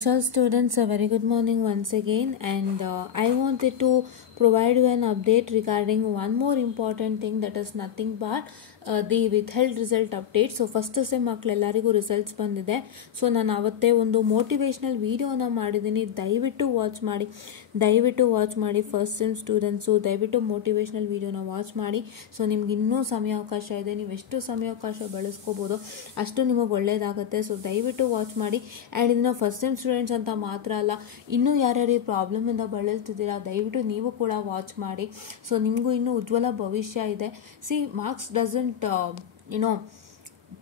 So students, a very good morning once again, and I wanted to provide you an update regarding one more important thing, that is nothing but the withheld result update. So first sem ಮಕ್ಕಳೆಲ್ಲರಿಗೂ results ಬಂದಿದೆ. So ನಾನು ಅವತ್ತೇ ಒಂದು motivational ವಿಡಿಯೋನ ಮಾಡಿದ್ದೀನಿ, ದಯವಿಟ್ಟು watch ಮಾಡಿ first sem students ದಯವಿಟ್ಟು ಮೋಟಿವೇಶ್ನಲ್ ವಿಡಿಯೋನ ವಾಚ್ ಮಾಡಿ. ಸೊ ನಿಮ್ಗೆ ಇನ್ನೂ ಸಮಯಾವಕಾಶ ಇದೆ, ನೀವು ಎಷ್ಟು ಸಮಯಾವಕಾಶ ಬಳಸ್ಕೋಬೋದು ಅಷ್ಟು ನಿಮಗೆ ಒಳ್ಳೆಯದಾಗುತ್ತೆ. ಸೊ ದಯವಿಟ್ಟು ವಾಚ್ ಮಾಡಿ. ಆ್ಯಂಡ್ ಇದನ್ನು ಫಸ್ಟ್ ಸೆಮ್ ಸ್ಟೂಡೆಂಟ್ಸ್ ಅಂತ ಮಾತ್ರ ಅಲ್ಲ, ಇನ್ನೂ ಯಾರ್ಯಾರು ಈ ಪ್ರಾಬ್ಲಮಿಂದ ಬಳಲ್ತಿದ್ದೀರಾ ದಯವಿಟ್ಟು ನೀವು ಕೂಡ ವಾಚ್ ಮಾಡಿ. ಸೊ ನಿಮಗೂ ಇನ್ನೂ ಉಜ್ವಲ ಭವಿಷ್ಯ ಇದೆ. Marks doesn't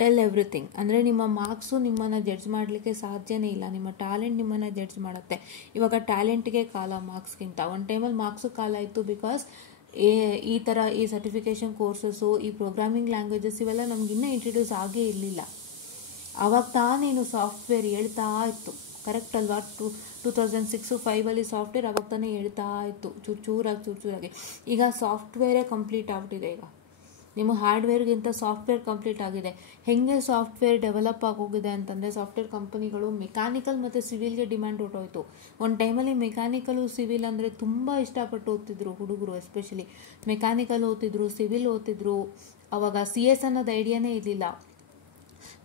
tell everything. ಅಂದರೆ ನಿಮ್ಮ ಮಾರ್ಕ್ಸು ನಿಮ್ಮನ್ನು ಜಡ್ಜ್ ಮಾಡಲಿಕ್ಕೆ ಸಾಧ್ಯನೇ ಇಲ್ಲ, ನಿಮ್ಮ ಟ್ಯಾಲೆಂಟ್ ನಿಮ್ಮನ್ನು ಜಡ್ಜ್ ಮಾಡುತ್ತೆ. ಇವಾಗ ಟ್ಯಾಲೆಂಟ್ಗೆ ಕಾಲ ಮಾರ್ಕ್ಸ್ಗಿಂತ. ಒಂದು ಟೈಮಲ್ಲಿ ಮಾರ್ಕ್ಸು ಕಾಲ ಇತ್ತು, ಬಿಕಾಸ್ ಈ ಥರ ಈ ಸರ್ಟಿಫಿಕೇಷನ್ ಕೋರ್ಸಸ್ಸು, ಈ ಪ್ರೋಗ್ರಾಮಿಂಗ್ ಲ್ಯಾಂಗ್ವೇಜಸ್ ಇವೆಲ್ಲ ನಮಗಿನ್ನೂ ಇಂಟ್ರಡ್ಯೂಸ್ ಆಗೇ ಇರಲಿಲ್ಲ. ಆವಾಗ ತಾನೇನು ಸಾಫ್ಟ್ವೇರ್ ಹೇಳ್ತಾ ಇತ್ತು, ಕರೆಕ್ಟ್ ಅಲ್ವಾ? 2006-05 ಸಾಫ್ಟ್ವೇರ್ ಅವಾಗ ತಾನೇ ಹೇಳ್ತಾ ಇತ್ತು, ಚೂರಾಗಿ. ಈಗ ಸಾಫ್ಟ್ವೇರೇ ಕಂಪ್ಲೀಟ್ ಆಗ್ಬಿಟ್ಟಿದೆ. ಈಗ ನಿಮ್ಮ ಹಾರ್ಡ್ವೇರ್ಗಿಂತ ಸಾಫ್ಟ್ವೇರ್ ಕಂಪ್ಲೀಟ್ ಆಗಿದೆ. ಹೇಗೆ ಸಾಫ್ಟ್ವೇರ್ ಡೆವಲಪ್ ಆಗೋಗಿದೆ ಅಂತಂದರೆ, ಸಾಫ್ಟ್ವೇರ್ ಕಂಪನಿಗಳು ಮೆಕ್ಯಾನಿಕಲ್ ಮತ್ತು ಸಿವಿಲ್ಗೆ ಡಿಮ್ಯಾಂಡ್ ಹೊಟ್ಟೋಯ್ತು. ಒಂದು ಟೈಮಲ್ಲಿ ಮೆಕ್ಯಾನಿಕಲು ಸಿವಿಲ್ ಅಂದರೆ ತುಂಬ ಇಷ್ಟಪಟ್ಟು ಓದ್ತಿದ್ರು ಹುಡುಗರು, ಎಸ್ಪೆಷಲಿ ಮೆಕ್ಯಾನಿಕಲ್ ಓದ್ತಿದ್ರು, ಸಿವಿಲ್ ಓದ್ತಿದ್ರು. ಅವಾಗ CS ಅನ್ನೋದು ಐಡಿಯಾನೇ ಇರಲಿಲ್ಲ.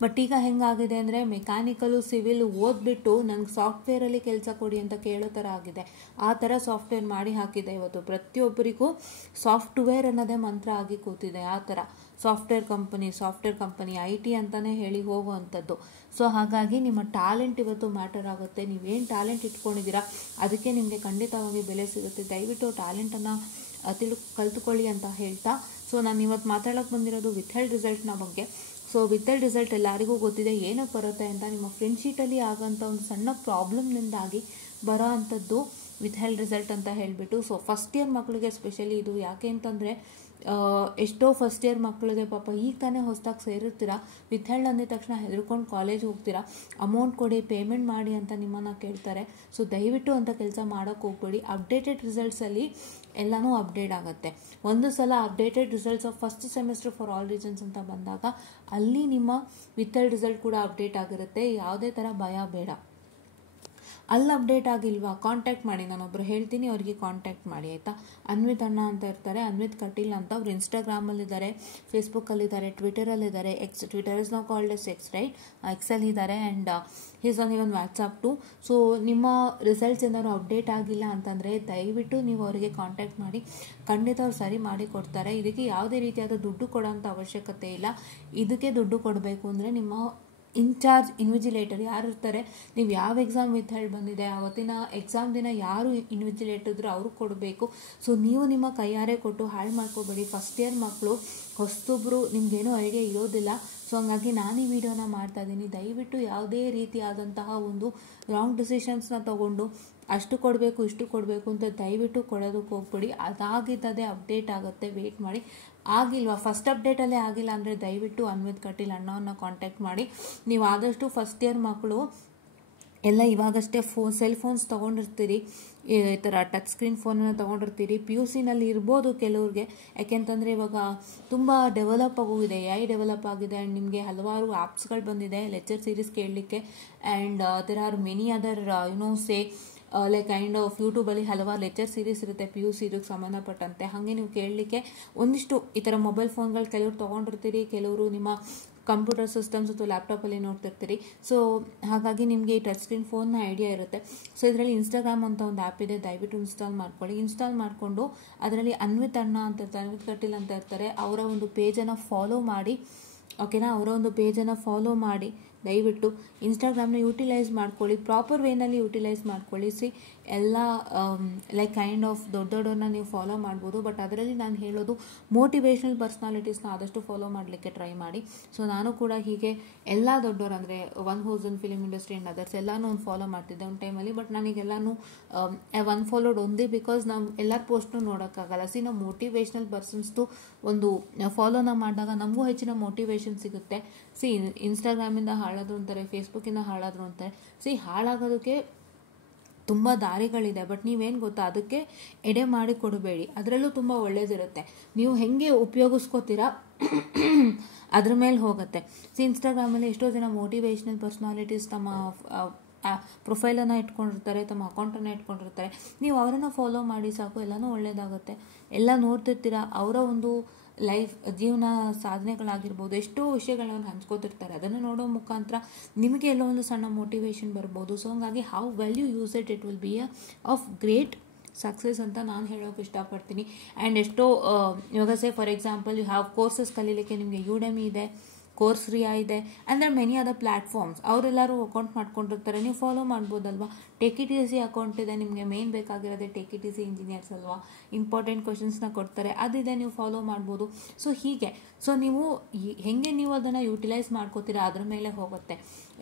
ಬಟ್ ಈಗ ಹೆಂಗಾಗಿದೆ ಅಂದರೆ, ಮೆಕ್ಯಾನಿಕಲು ಸಿವಿಲ್ ಓದ್ಬಿಟ್ಟು ನಂಗೆ ಸಾಫ್ಟ್ವೇರಲ್ಲಿ ಕೆಲಸ ಕೊಡಿ ಅಂತ ಕೇಳೋ ಥರ ಆಗಿದೆ. ಆ ಥರ ಸಾಫ್ಟ್ವೇರ್ ಮಾಡಿ ಹಾಕಿದೆ. ಇವತ್ತು ಪ್ರತಿಯೊಬ್ಬರಿಗೂ ಸಾಫ್ಟ್ವೇರ್ ಅನ್ನೋದೇ ಮಂತ್ರ ಆಗಿ ಕೂತಿದೆ. ಆ ಥರ ಸಾಫ್ಟ್ವೇರ್ ಕಂಪನಿ IT ಅಂತಲೇ ಹೇಳಿ ಹೋಗುವಂಥದ್ದು. ಸೊ ಹಾಗಾಗಿ ನಿಮ್ಮ ಟ್ಯಾಲೆಂಟ್ ಇವತ್ತು ಮ್ಯಾಟರ್ ಆಗುತ್ತೆ. ನೀವೇನು ಟ್ಯಾಲೆಂಟ್ ಇಟ್ಕೊಂಡಿದ್ದೀರಾ ಅದಕ್ಕೆ ನಿಮಗೆ ಖಂಡಿತವಾಗಿ ಬೆಲೆ ಸಿಗುತ್ತೆ. ದಯವಿಟ್ಟು ಟ್ಯಾಲೆಂಟನ್ನು ಕಲ್ತ್ಕೊಳ್ಳಿ ಅಂತ ಹೇಳ್ತಾ, ಸೊ ನಾನು ಇವತ್ತು ಮಾತಾಡೋಕ್ಕೆ ಬಂದಿರೋದು ವಿಥೆಲ್ಡ್ ರಿಸಲ್ಟ್ನ ಬಗ್ಗೆ. ಸೊ ವಿಥೆಲ್ಡ್ ರಿಸಲ್ಟ್ ಎಲ್ಲರಿಗೂ ಗೊತ್ತಿದೆ ಏನಕ್ಕೆ ಬರುತ್ತೆ ಅಂತ. ನಿಮ್ಮ ಫ್ರೆಂಡ್ ಶೀಟಲ್ಲಿ ಆಗೋಂಥ ಒಂದು ಸಣ್ಣ ಪ್ರಾಬ್ಲಮ್ನಿಂದಾಗಿ ಬರೋ ಅಂಥದ್ದು ವಿಥೆಲ್ಡ್ ರಿಸಲ್ಟ್ ಅಂತ ಹೇಳಿಬಿಟ್ಟು. ಸೊ ಫಸ್ಟ್ ಇಯರ್ ಮಕ್ಕಳಿಗೆ ಸ್ಪೆಷಲಿ ಇದು ಯಾಕೆ ಅಂತಂದರೆ, ಎಷ್ಟೋ ಫಸ್ಟ್ ಇಯರ್ ಮಕ್ಕಳಿಗೆ ಪಾಪ ಈಗ ತಾನೇ ಹೊಸದಾಗಿ ಸೇರಿರ್ತೀರ, ವಿಥೆಲ್ಡ್ ಅಂದಿದ ತಕ್ಷಣ ಹೆದರ್ಕೊಂಡು ಕಾಲೇಜ್ ಹೋಗ್ತೀರಾ, ಅಮೌಂಟ್ ಕೊಡಿ, ಪೇಮೆಂಟ್ ಮಾಡಿ ಅಂತ ನಿಮ್ಮನ್ನು ಕೇಳ್ತಾರೆ. ಸೊ ದಯವಿಟ್ಟು ಅಂತ ಕೆಲಸ ಮಾಡೋಕ್ಕೆ ಹೋಗ್ಬೇಡಿ. ಅಪ್ಡೇಟೆಡ್ ರಿಸಲ್ಟ್ಸಲ್ಲಿ ಎಲ್ಲನೂ ಅಪ್ಡೇಟ್ ಆಗುತ್ತೆ. ಒಂದು ಸಲ updated results of first semester for all reasons ಅಂತ ಬಂದಾಗ ಅಲ್ಲಿ ನಿಮ್ಮ ವಿಥೆಲ್ಡ್ ರಿಸಲ್ಟ್ ಕೂಡ ಅಪ್ಡೇಟ್ ಆಗಿರುತ್ತೆ. ಯಾವುದೇ ಥರ ಭಯ ಬೇಡ. ಅಲ್ಲಿ ಅಪ್ಡೇಟ್ ಆಗಿಲ್ವಾ, ಕಾಂಟ್ಯಾಕ್ಟ್ ಮಾಡಿ, ನಾನೊಬ್ರು ಹೇಳ್ತೀನಿ, ಅವರಿಗೆ ಕಾಂಟ್ಯಾಕ್ಟ್ ಮಾಡಿ ಆಯಿತಾ. ಅನ್ವಿತ್ ಅಣ್ಣ ಅಂತ ಇರ್ತಾರೆ, ಅನ್ವಿತ್ ಕಟೀಲ್ ಅಂತ. ಅವ್ರು ಇನ್ಸ್ಟಾಗ್ರಾಮಲ್ಲಿದ್ದಾರೆ, ಫೇಸ್ಬುಕ್ಕಲ್ಲಿದ್ದಾರೆ, ಟ್ವಿಟರಲ್ಲಿದ್ದಾರೆ. Twitter is now called as X, right? ಎಕ್ಸಲ್ಲಿ ಇದ್ದಾರೆ. And is on even WhatsApp too. So ನಿಮ್ಮ ರಿಸಲ್ಟ್ಸ್ ಏನಾದ್ರು ಅಪ್ಡೇಟ್ ಆಗಿಲ್ಲ ಅಂತಂದರೆ ದಯವಿಟ್ಟು ನೀವು ಅವರಿಗೆ ಕಾಂಟ್ಯಾಕ್ಟ್ ಮಾಡಿ, ಖಂಡಿತ ಅವ್ರು ಸರಿ ಮಾಡಿ ಕೊಡ್ತಾರೆ. ಇದಕ್ಕೆ ಯಾವುದೇ ರೀತಿಯಾದ ದುಡ್ಡು ಕೊಡೋಂಥ ಅವಶ್ಯಕತೆ ಇಲ್ಲ. ಇದಕ್ಕೆ ದುಡ್ಡು ಕೊಡಬೇಕು ಅಂದರೆ ನಿಮ್ಮ ಇನ್ಚಾರ್ಜ್ ಇನ್ವಿಜಿಲೇಟರ್ ಯಾರು ಇರ್ತಾರೆ, ನೀವು ಯಾವ ಎಕ್ಸಾಮ್ ವಿಥೆಲ್ಡ್ ಬಂದಿದೆ ಆವತ್ತಿನ ಎಕ್ಸಾಮ್ ದಿನ ಯಾರು ಇನ್ವಿಜಿಲೇಟರ್ ಇದ್ರು ಅವ್ರಿಗೆ ಕೊಡಬೇಕು. ಸೊ ನೀವು ನಿಮ್ಮ ಕೈಯಾರೆ ಕೊಟ್ಟು ಹಾಳು ಮಾಡ್ಕೋಬೇಡಿ. ಫಸ್ಟ್ ಇಯರ್ ಮಕ್ಕಳು ಹೊಸೊಬ್ಬರು, ನಿಮ್ಗೇನೂ ಐಡಿಯಾ ಇರೋದಿಲ್ಲ. ಸೊ ಹಂಗಾಗಿ ನಾನು ಈ ವಿಡಿಯೋನ ಮಾಡ್ತಾ ಇದ್ದೀನಿ. ದಯವಿಟ್ಟು ಯಾವುದೇ ರೀತಿಯಾದಂತಹ ಒಂದು ರಾಂಗ್ ಡಿಸಿಷನ್ಸ್ನ ತೊಗೊಂಡು ಅಷ್ಟು ಕೊಡಬೇಕು ಇಷ್ಟು ಕೊಡಬೇಕು ಅಂತ ದಯವಿಟ್ಟು ಕೊಡೋದಕ್ಕೆ ಹೋಗ್ಬಿಡಿ. ಅದಾಗಿದ್ದದೇ ಅಪ್ಡೇಟ್ ಆಗುತ್ತೆ, ವೇಟ್ ಮಾಡಿ. ಆಗಿಲ್ವಾ, ಫಸ್ಟ್ ಅಪ್ಡೇಟಲ್ಲೇ ಆಗಿಲ್ಲ ಅಂದರೆ ದಯವಿಟ್ಟು ಅನ್ವಿತ್ ಕಟೀಲ್ ಅಣ್ಣವನ್ನು ಕಾಂಟ್ಯಾಕ್ಟ್ ಮಾಡಿ. ನೀವು ಆದಷ್ಟು ಫಸ್ಟ್ ಇಯರ್ ಮಕ್ಕಳು ಎಲ್ಲ ಇವಾಗಷ್ಟೇ ಸೆಲ್ ಫೋನ್ಸ್ ತೊಗೊಂಡಿರ್ತೀರಿ, ಈ ಥರ ಟಚ್ ಸ್ಕ್ರೀನ್ ಫೋನನ್ನು ತೊಗೊಂಡಿರ್ತೀರಿ. PUC ಇರ್ಬೋದು ಕೆಲವ್ರಿಗೆ, ಯಾಕೆಂತಂದರೆ ಇವಾಗ ತುಂಬ ಡೆವಲಪ್ ಆಗೋಗಿದೆ, AI ಡೆವಲಪ್ ಆಗಿದೆ. ಆ್ಯಂಡ್ ನಿಮಗೆ ಹಲವಾರು ಆ್ಯಪ್ಸ್ಗಳು ಬಂದಿದೆ ಲೆಕ್ಚರ್ ಸೀರೀಸ್ ಕೇಳಲಿಕ್ಕೆ. And there are many other like kind of ಯೂಟ್ಯೂಬಲ್ಲಿ ಹಲವಾರು ಲೆಕ್ಚರ್ ಸೀರೀಸ್ ಇರುತ್ತೆ PUC ಇದಕ್ಕೆ ಸಂಬಂಧಪಟ್ಟಂತೆ. ಹಾಗೆ ನೀವು ಕೇಳಲಿಕ್ಕೆ ಒಂದಿಷ್ಟು ಈ ಥರ ಮೊಬೈಲ್ ಫೋನ್ಗಳು ಕೆಲವರು ತೊಗೊಂಡಿರ್ತೀರಿ, ಕೆಲವರು ನಿಮ್ಮ ಕಂಪ್ಯೂಟರ್ ಸಿಸ್ಟಮ್ಸ್ ಅಥವಾ ಲ್ಯಾಪ್ಟಾಪಲ್ಲಿ ನೋಡ್ತಿರ್ತೀರಿ. ಸೊ ಹಾಗಾಗಿ ನಿಮಗೆ ಈ ಟಚ್ ಸ್ಕ್ರೀನ್ ಫೋನ್ನ ಐಡಿಯಾ ಇರುತ್ತೆ. ಸೊ ಇದರಲ್ಲಿ ಇನ್ಸ್ಟಾಗ್ರಾಮ್ ಅಂತ ಒಂದು ಆ್ಯಪ್ ಇದೆ, ದಯವಿಟ್ಟು ಇನ್ಸ್ಟಾಲ್ ಮಾಡ್ಕೊಳ್ಳಿ. ಇನ್ಸ್ಟಾಲ್ ಮಾಡಿಕೊಂಡು ಅದರಲ್ಲಿ ಅನ್ವಿತ್ ಅಣ್ಣ ಅಂತ ಇರ್ತಾರೆ, ಅನ್ವಿತ್ ಕಟೀಲ್ ಅಂತ ಇರ್ತಾರೆ, ಅವರ ಒಂದು ಪೇಜನ್ನು ಫಾಲೋ ಮಾಡಿ, ಓಕೆನಾ? ಅವರ ಒಂದು ಪೇಜನ್ನು ಫಾಲೋ ಮಾಡಿ ದಯವಿಟ್ಟು ಇನ್ಸ್ಟಾಗ್ರಾಮ್ನ ಯೂಟಿಲೈಸ್ ಮಾಡ್ಕೊಳ್ಳಿ, ಪ್ರಾಪರ್ ವೇನಲ್ಲಿ ಯೂಟಿಲೈಸ್ ಮಾಡ್ಕೊಳ್ಳಿ. ಎಲ್ಲ ಲೈಕ್ ಕೈಂಡ್ ಆಫ್ ದೊಡ್ಡವ್ರನ್ನ ನೀವು ಫಾಲೋ ಮಾಡ್ಬೋದು. ಬಟ್ ಅದರಲ್ಲಿ ನಾನು ಹೇಳೋದು ಮೋಟಿವೇಶ್ನಲ್ ಪರ್ಸ್ನಾಲಿಟೀಸ್ನ ಆದಷ್ಟು ಫಾಲೋ ಮಾಡಲಿಕ್ಕೆ ಟ್ರೈ ಮಾಡಿ. ಸೊ ನಾನು ಕೂಡ ಹೀಗೆ ಎಲ್ಲ ದೊಡ್ಡವರು ಅಂದರೆ ಒನ್ ಹೌಸನ್ ಫಿಲಿಮ್ ಇಂಡಸ್ಟ್ರಿ ಆ್ಯಂಡ್ ಅದರ್ಸ್ ಎಲ್ಲನೂ ಒಂದು ಫಾಲೋ ಮಾಡ್ತಿದ್ದೆ ಒಂದು ಟೈಮಲ್ಲಿ. ಬಟ್ ನನಗೆಲ್ಲನೂ ಒನ್ ಫಾಲೋಡ್ ಒಂದೇ, ಬಿಕಾಸ್ ನಾವು ಎಲ್ಲರ ಪೋಸ್ಟ್ನು ನೋಡೋಕ್ಕಾಗಲ್ಲ. ನಾವು ಮೋಟಿವೇಶ್ನಲ್ ಪರ್ಸನ್ಸ್ದು ಒಂದು ಫಾಲೋನ ಮಾಡಿದಾಗ ನಮಗೂ ಹೆಚ್ಚಿನ ಮೋಟಿವೇಶನ್ ಸಿಗುತ್ತೆ. ಇನ್ಸ್ಟಾಗ್ರಾಮಿಂದ ಹಾಳಾದ್ರು ಅಂತಾರೆ, ಫೇಸ್ಬುಕ್ಕಿಂದ ಹಾಳಾದ್ರು ಅಂತಾರೆ. ಹಾಳಾಗೋದಕ್ಕೆ ತುಂಬ ದಾರಿಗಳಿದೆ. ಬಟ್ ನೀವೇನು ಗೊತ್ತಾ, ಅದಕ್ಕೆ ಎಡೆ ಮಾಡಿ ಕೊಡಬೇಡಿ. ಅದರಲ್ಲೂ ತುಂಬ ಒಳ್ಳೇದಿರುತ್ತೆ. ನೀವು ಹೆಂಗೆ ಉಪಯೋಗಿಸ್ಕೋತೀರಾ ಅದ್ರ ಮೇಲೆ ಹೋಗುತ್ತೆ. ಇನ್ಸ್ಟಾಗ್ರಾಮಲ್ಲಿ ಎಷ್ಟೋ ಜನ ಮೋಟಿವೇಶ್ನಲ್ ಪರ್ಸ್ನಾಲಿಟೀಸ್ ತಮ್ಮ ಪ್ರೊಫೈಲನ್ನು ಇಟ್ಕೊಂಡಿರ್ತಾರೆ, ತಮ್ಮ ಅಕೌಂಟನ್ನು ಇಟ್ಕೊಂಡಿರ್ತಾರೆ. ನೀವು ಅವರನ್ನು ಫಾಲೋ ಮಾಡಿ ಸಾಕು, ಎಲ್ಲನೂ ಒಳ್ಳೆಯದಾಗುತ್ತೆ. ಎಲ್ಲ ನೋಡ್ತಿರ್ತೀರ, ಅವರ ಒಂದು ಲೈಫ್ ಜೀವನ ಸಾಧನೆಗಳಾಗಿರ್ಬೋದು, ಎಷ್ಟೋ ವಿಷಯಗಳನ್ನು ಹಂಚ್ಕೋತಿರ್ತಾರೆ. ಅದನ್ನು ನೋಡೋ ಮುಖಾಂತರ ನಿಮಗೆ ಎಲ್ಲೋ ಒಂದು ಸಣ್ಣ ಮೋಟಿವೇಶನ್ ಬರ್ಬೋದು. ಸೊ ಹಂಗಾಗಿ how well you use it, it will be of great success ಅಂತ ನಾನು ಹೇಳೋಕೆ ಇಷ್ಟಪಡ್ತೀನಿ. ಆ್ಯಂಡ್ ಎಷ್ಟೋ ಇವಾಗ say for example you have courses ಕಲೀಲಿಕ್ಕೆ ನಿಮಗೆ ಯುಡೆಮಿ ಇದೆ, ಕೋರ್ಸ್ರಿಯಾ ಇದೆ, ಅಂದರೆ ಮೆನಿ ಅದರ್ ಪ್ಲ್ಯಾಟ್ಫಾರ್ಮ್ಸ್. ಅವರೆಲ್ಲರೂ ಅಕೌಂಟ್ ಮಾಡ್ಕೊಂಡಿರ್ತಾರೆ, ನೀವು ಫಾಲೋ ಮಾಡ್ಬೋದಲ್ವಾ. ಟೇಕ್ ಇಟ್ ಈಸಿ ಅಕೌಂಟ್ ಇದೆ, ನಿಮಗೆ ಮೇನ್ ಬೇಕಾಗಿರೋದೆ ಟೇಕ್ ಇಟ್ ಈಸಿ ಇಂಜಿನಿಯರ್ಸ್ ಅಲ್ವಾ, ಇಂಪಾರ್ಟೆಂಟ್ ಕ್ವಶನ್ಸ್ನ ಕೊಡ್ತಾರೆ, ಅದಿದೆ, ನೀವು ಫಾಲೋ ಮಾಡ್ಬೋದು. ಸೊ ಹೀಗೆ ಸೊ ನೀವು ಹೆಂಗೆ ನೀವು ಅದನ್ನು ಯೂಟಿಲೈಸ್ ಮಾಡ್ಕೋತೀರಾ ಅದ್ರ ಮೇಲೆ ಹೋಗುತ್ತೆ.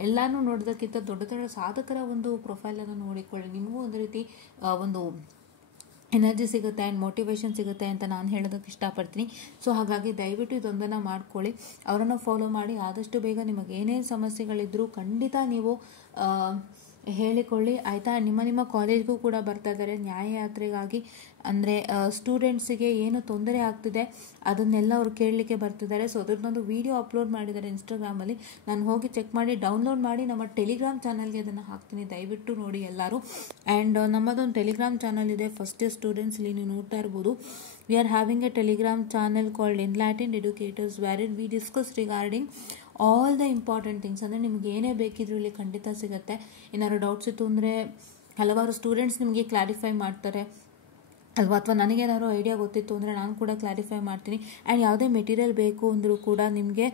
ಎಲ್ಲನೂ ನೋಡೋದಕ್ಕಿಂತ ದೊಡ್ಡ ದೊಡ್ಡ ಸಾಧಕರ ಒಂದು ಪ್ರೊಫೈಲನ್ನು ನೋಡಿಕೊಳ್ಳಿ, ನಿಮಗೂ ಒಂದು ರೀತಿ ಒಂದು ಎನರ್ಜಿ ಸಿಗುತ್ತೆ ಆ್ಯಂಡ್ ಮೋಟಿವೇಶನ್ ಸಿಗುತ್ತೆ ಅಂತ ನಾನು ಹೇಳೋದಕ್ಕೆ ಇಷ್ಟಪಡ್ತೀನಿ. ಸೊ ಹಾಗಾಗಿ ದಯವಿಟ್ಟು ಇದೊಂದನ್ನು ಮಾಡ್ಕೊಳ್ಳಿ, ಅವರನ್ನು ಫಾಲೋ ಮಾಡಿ. ಆದಷ್ಟು ಬೇಗ ನಿಮಗೆ ಏನೇನು ಸಮಸ್ಯೆಗಳಿದ್ರೂ ಖಂಡಿತ ನೀವು ಹೇಳಿಕೊಳ್ಳಿ, ಆಯಿತಾ. ನಿಮ್ಮ ಕಾಲೇಜ್ಗೂ ಕೂಡ ಬರ್ತಾ ಇದ್ದಾರೆ ನ್ಯಾಯಯಾತ್ರೆಗಾಗಿ. ಅಂದರೆ ಸ್ಟೂಡೆಂಟ್ಸಿಗೆ ಏನು ತೊಂದರೆ ಆಗ್ತಿದೆ ಅದನ್ನೆಲ್ಲ ಅವ್ರು ಕೇಳಲಿಕ್ಕೆ ಬರ್ತಿದ್ದಾರೆ. ಸೊ ಅದ್ರದ್ದೊಂದು ವಿಡಿಯೋ ಅಪ್ಲೋಡ್ ಮಾಡಿದ್ದಾರೆ ಇನ್ಸ್ಟಾಗ್ರಾಮಲ್ಲಿ, ನಾನು ಹೋಗಿ ಚೆಕ್ ಮಾಡಿ ಡೌನ್ಲೋಡ್ ಮಾಡಿ ನಮ್ಮ ಟೆಲಿಗ್ರಾಮ್ ಚಾನಲ್ಗೆ ಅದನ್ನು ಹಾಕ್ತೀನಿ, ದಯವಿಟ್ಟು ನೋಡಿ ಎಲ್ಲರೂ. ಆ್ಯಂಡ್ ನಮ್ಮದೊಂದು ಟೆಲಿಗ್ರಾಮ್ ಚಾನಲ್ ಇದೆ, ಫಸ್ಟ್ ಇಯರ್ ಸ್ಟೂಡೆಂಟ್ಸ್, ಇಲ್ಲಿ ನೀವು ನೋಡ್ತಾ ಇರ್ಬೋದು. We are having a Telegram channel called enlightened educators, where in we discuss regarding all the important things. ಅಂದರೆ ನಿಮ್ಗೆ ಏನೇ ಬೇಕಿದ್ರು ಇಲ್ಲಿ ಖಂಡಿತ ಸಿಗುತ್ತೆ. ಏನಾದ್ರು ಡೌಟ್ಸ್ ಇತ್ತು ಅಂದರೆ ಹಲವಾರು ಸ್ಟೂಡೆಂಟ್ಸ್ ನಿಮಗೆ ಕ್ಲಾರಿಫೈ ಮಾಡ್ತಾರೆ ಅಲ್ವಾ, ಅಥವಾ ನನಗೇನಾದ್ರು ಐಡಿಯಾ ಗೊತ್ತಿತ್ತು ಅಂದರೆ ನಾನು ಕೂಡ ಕ್ಲಾರಿಫೈ ಮಾಡ್ತೀನಿ. ಆ್ಯಂಡ್ ಯಾವುದೇ ಮೆಟೀರಿಯಲ್ ಬೇಕು ಅಂದರೂ ಕೂಡ ನಿಮಗೆ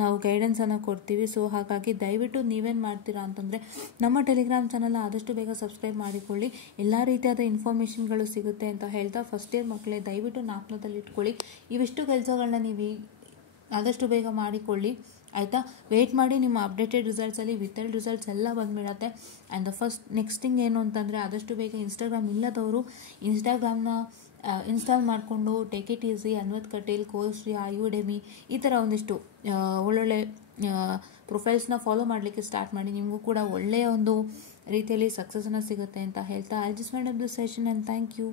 ನಾವು ಗೈಡೆನ್ಸನ್ನು ಕೊಡ್ತೀವಿ. ಸೊ ಹಾಗಾಗಿ ದಯವಿಟ್ಟು ನೀವೇನು ಮಾಡ್ತೀರಾ ಅಂತಂದರೆ ನಮ್ಮ ಟೆಲಿಗ್ರಾಮ್ ಚಾನಲ್ನ ಆದಷ್ಟು ಬೇಗ ಸಬ್ಸ್ಕ್ರೈಬ್ ಮಾಡಿಕೊಳ್ಳಿ, ಎಲ್ಲ ರೀತಿಯಾದ ಇನ್ಫಾರ್ಮೇಷನ್ಗಳು ಸಿಗುತ್ತೆ ಅಂತ ಹೇಳ್ತಾ, ಫಸ್ಟ್ ಇಯರ್ ಮಕ್ಕಳೇ ದಯವಿಟ್ಟು ಜ್ಞಾಪಕದಲ್ಲಿ ಇಟ್ಕೊಳ್ಳಿ, ಇವಿಷ್ಟು ಕೆಲಸಗಳನ್ನ ನೀವು ಆದಷ್ಟು ಬೇಗ ಮಾಡಿಕೊಳ್ಳಿ, ಆಯಿತಾ. ವೆಯ್ಟ್ ಮಾಡಿ, ನಿಮ್ಮ ಅಪ್ಡೇಟೆಡ್ ರಿಸಲ್ಟ್ಸಲ್ಲಿ ವಿತಲ್ಡ್ ರಿಸಲ್ಟ್ಸ್ ಎಲ್ಲ ಬಂದುಬಿಡತ್ತೆ. ಆ್ಯಂಡ್ ನೆಕ್ಸ್ಟ್ ಥಿಂಗ್ ಏನು ಅಂತಂದರೆ ಆದಷ್ಟು ಬೇಗ ಇನ್ಸ್ಟಾಗ್ರಾಮ್ ಇಲ್ಲದವರು ಇನ್ಸ್ಟಾಗ್ರಾಮ್ನ ಇನ್ಸ್ಟಾಲ್ ಮಾಡಿಕೊಂಡು ಟೇಕ್ ಇಟ್ ಈಸಿ, ಅನ್ವತ್ ಕಟೇಲ್, ಕೋರ್ಸ್ರಿಯಾ, ಯುಡೆಮಿ ಈ ಥರ ಒಂದಿಷ್ಟು ಒಳ್ಳೊಳ್ಳೆ ಪ್ರೊಫೈಲ್ಸ್ನ ಫಾಲೋ ಮಾಡಲಿಕ್ಕೆ ಸ್ಟಾರ್ಟ್ ಮಾಡಿ. ನಿಮಗೂ ಕೂಡ ಒಳ್ಳೆಯ ಒಂದು ರೀತಿಯಲ್ಲಿ ಸಕ್ಸಸ್ನ ಸಿಗುತ್ತೆ ಅಂತ ಹೇಳ್ತಾ I just wind up this session and thank you.